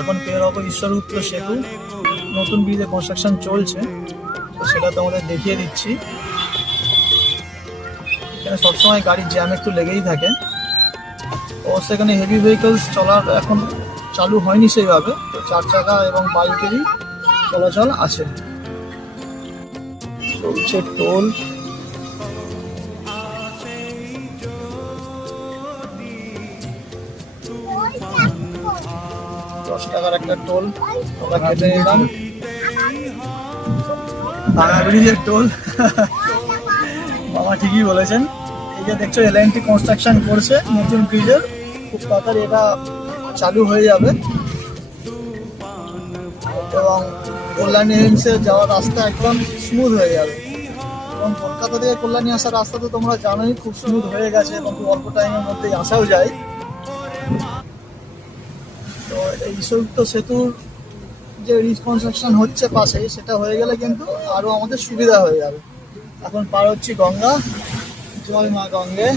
এখন পের হবো ঈশ্বরগুপ্ত সেতু, নতুন ব্রিজে কনস্ট্রাকশন চলছে, তো সেটা তোমাদের দেখিয়ে দিচ্ছি। এখানে সবসময় গাড়ির জ্যাম একটু লেগেই থাকে। অবশ্য এখানে হেভি ভেহিকলস চলার এখন চালু হয়নি সেইভাবে, তো 4 চাকা এবং বাইকেরই চলাচল আছে। চলছে টোল, 10 টাকার একটা টোল আমরা কেটে নিলাম, ভাঙা ব্রিজের টোল। বাবা ঠিকই বলেছেন। এই যে দেখছো এলএনটি কনস্ট্রাকশন করছে নতুন ব্রিজের, খুব তাড়াতাড়ি এটা চালু হয়ে যাবে এবং কল্যাণী হিমসে যাওয়ার রাস্তা একদম স্মুথ হয়ে যাবে। এবং কলকাতা থেকে কল্যাণী আসার রাস্তা তো তোমরা জানোই খুব স্মুথ হয়ে গেছে এবং খুব অল্প টাইমের মধ্যেই আসাও যায়। তো এই ঈশ্বরগুপ্ত সেতুর যে রিকনস্ট্রাকশন হচ্ছে পাশে, সেটা হয়ে গেলে কিন্তু আরো আমাদের সুবিধা হয়ে যাবে। এখন পার হচ্ছি গঙ্গা, জয় মা গঙ্গে।